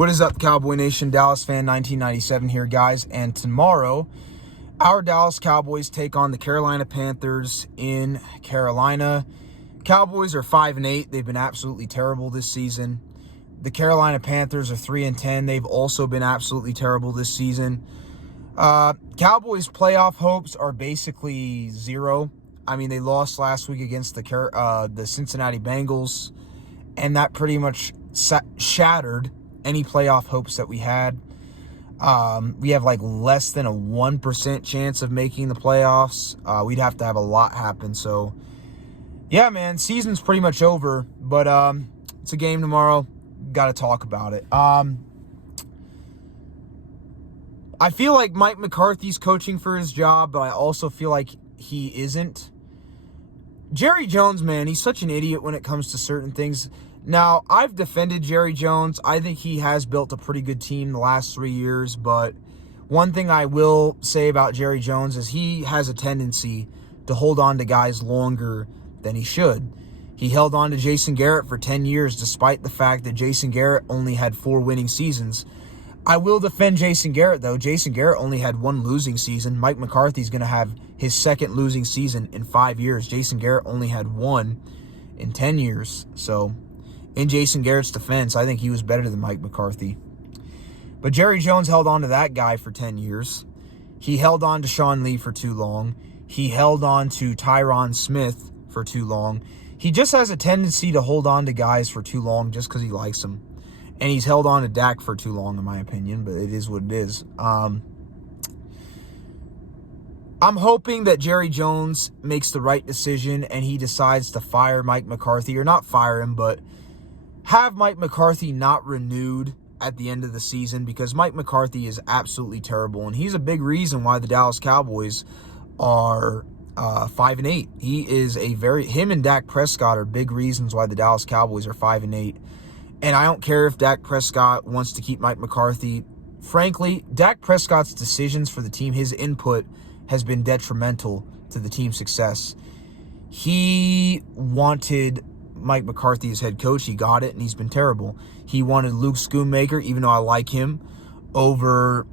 What is up, Cowboy Nation? Dallas fan 1997 here, guys. And tomorrow, our Dallas Cowboys take on the Carolina Panthers in Carolina. Cowboys are 5-8. They've been absolutely terrible this season. The Carolina Panthers are 3-10. They've also been absolutely terrible this season. Cowboys' playoff hopes are basically zero. I mean, they lost last week against the Cincinnati Bengals, and that pretty much shattered any playoff hopes that we had. We have like less than a 1% chance of making the playoffs. We'd have to have a lot happen. So, yeah, man, season's pretty much over. But it's a game tomorrow. Got to talk about it. I feel like Mike McCarthy's coaching for his job, but I also feel like he isn't. Jerry Jones, man, he's such an idiot when it comes to certain things. Now, I've defended Jerry Jones. I think he has built a pretty good team the last 3 years, but one thing I will say about Jerry Jones is he has a tendency to hold on to guys longer than he should. He held on to Jason Garrett for 10 years, despite the fact that Jason Garrett only had 4 winning seasons. I will defend Jason Garrett, though. Jason Garrett only had 1 losing season. Mike McCarthy's going to have his 2nd losing season in 5 years. Jason Garrett only had 1 in 10 years. So, in Jason Garrett's defense, I think he was better than Mike McCarthy. But Jerry Jones held on to that guy for 10 years. He held on to Sean Lee for too long. He held on to Tyron Smith for too long. He just has a tendency to hold on to guys for too long just because he likes them. And he's held on to Dak for too long, in my opinion, but it is what it is. I'm hoping that Jerry Jones makes the right decision and he decides to fire Mike McCarthy, or not fire him, but have Mike McCarthy not renewed at the end of the season, because Mike McCarthy is absolutely terrible, and he's a big reason why the Dallas Cowboys are 5-8. Him and Dak Prescott are big reasons why the Dallas Cowboys are 5-8. And I don't care if Dak Prescott wants to keep Mike McCarthy. Frankly, Dak Prescott's decisions for the team, his input has been detrimental to the team's success. He wanted Mike McCarthy as head coach. He got it, and he's been terrible. He wanted Luke Schoonmaker, even though I like him, over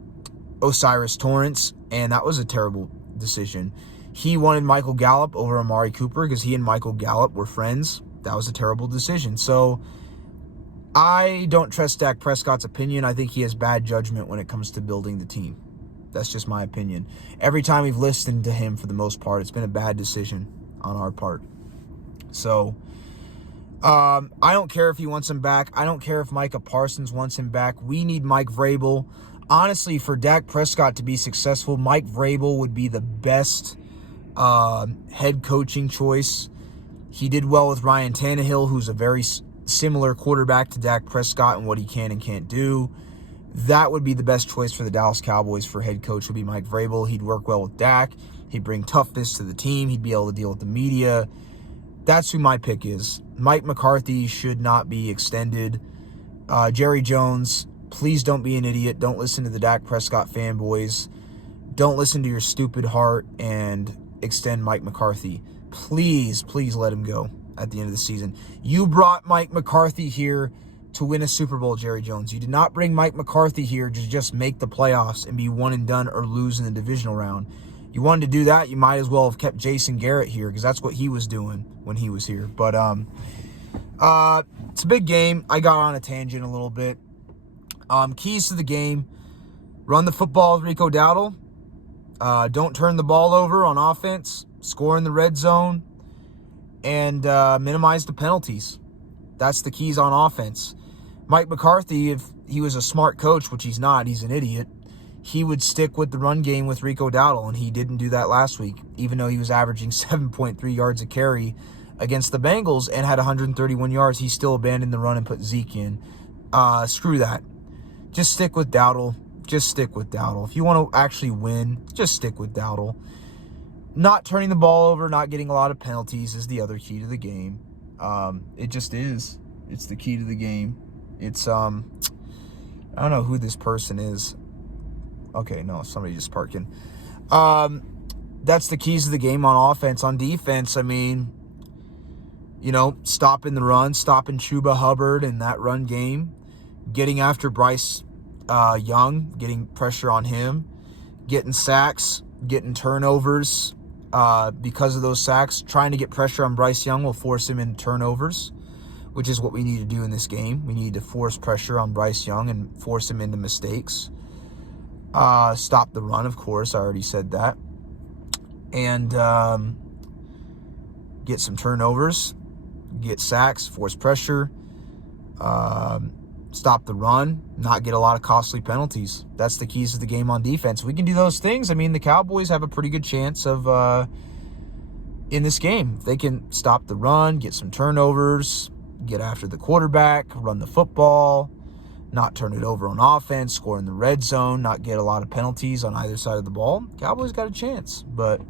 Osiris Torrance, and that was a terrible decision. He wanted Michael Gallup over Amari Cooper because he and Michael Gallup were friends. That was a terrible decision. So I don't trust Dak Prescott's opinion. I think he has bad judgment when it comes to building the team. That's just my opinion. Every time we've listened to him, for the most part, it's been a bad decision on our part. So I don't care if he wants him back. I don't care if Micah Parsons wants him back. We need Mike Vrabel. Honestly, for Dak Prescott to be successful, Mike Vrabel would be the best head coaching choice. He did well with Ryan Tannehill, who's a very similar quarterback to Dak Prescott and what he can and can't do. That would be the best choice for the Dallas Cowboys for head coach, would be Mike Vrabel. He'd work well with Dak. He'd bring toughness to the team. He'd be able to deal with the media. That's who my pick is. Mike McCarthy should not be extended. Jerry Jones, please don't be an idiot. Don't listen to the Dak Prescott fanboys. Don't listen to your stupid heart and extend Mike McCarthy. Please, please let him go at the end of the season. You brought Mike McCarthy here to win a Super Bowl, Jerry Jones. You did not bring Mike McCarthy here to just make the playoffs and be one and done or lose in the divisional round. You wanted to do that, you might as well have kept Jason Garrett here, because that's what he was doing when he was here. But it's a big game. I got on a tangent a little bit. Keys to the game: run the football with Rico Dowdle. Don't turn the ball over on offense. Score in the red zone. And minimize the penalties. That's the keys on offense. Mike McCarthy, if he was a smart coach, which he's not, he's an idiot, he would stick with the run game with Rico Dowdle, and he didn't do that last week, even though he was averaging 7.3 yards a carry against the Bengals and had 131 yards. He still abandoned the run and put Zeke in. Screw that. Just stick with Dowdle. Just stick with Dowdle. If you want to actually win, just stick with Dowdle. Not turning the ball over, not getting a lot of penalties is the other key to the game. It just is. It's the key to the game. It's, I don't know who this person is. Okay, no, somebody just parking. That's the keys to the game on offense. On defense, I mean, stopping the run, stopping Chuba Hubbard in that run game, getting after Bryce Young, getting pressure on him, getting sacks, getting turnovers because of those sacks. Trying to get pressure on Bryce Young will force him into turnovers, which is what we need to do in this game. We need to force pressure on Bryce Young and force him into mistakes. Stop the run, of course. I already said that. And get some turnovers, get sacks, force pressure, stop the run, not get a lot of costly penalties. That's the keys to the game on defense. We can do those things. I mean, the Cowboys have a pretty good chance of in this game. If they can stop the run, get some turnovers, get after the quarterback, run the football, not turn it over on offense, score in the red zone, not get a lot of penalties on either side of the ball, Cowboys got a chance. But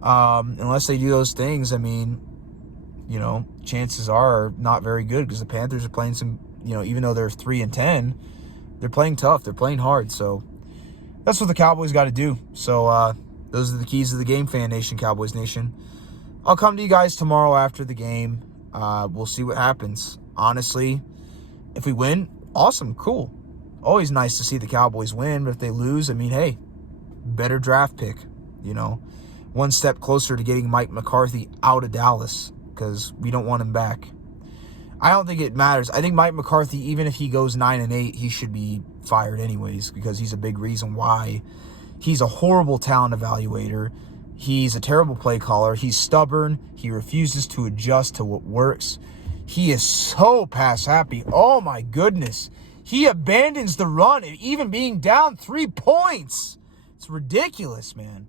unless they do those things, I mean, chances are not very good because the Panthers are playing some, even though they're 3-10, they're playing tough. They're playing hard. So that's what the Cowboys got to do. So those are the keys of the game, Fan Nation, Cowboys Nation. I'll come to you guys tomorrow after the game. We'll see what happens. Honestly, if we win, awesome, cool. Always nice to see the Cowboys win, but if they lose, I mean, hey, better draft pick, one step closer to getting Mike McCarthy out of Dallas because we don't want him back. I don't think it matters. I think Mike McCarthy, even if he goes 9-8, he should be fired anyways because he's a big reason why. He's a horrible talent evaluator. He's a terrible play caller. He's stubborn. He refuses to adjust to what works. He is so pass happy. Oh my goodness. He abandons the run, even being down 3 points. It's ridiculous, man.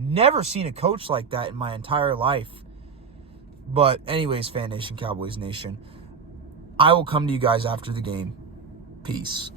Never seen a coach like that in my entire life. But anyways, Fan Nation, Cowboys Nation, I will come to you guys after the game. Peace.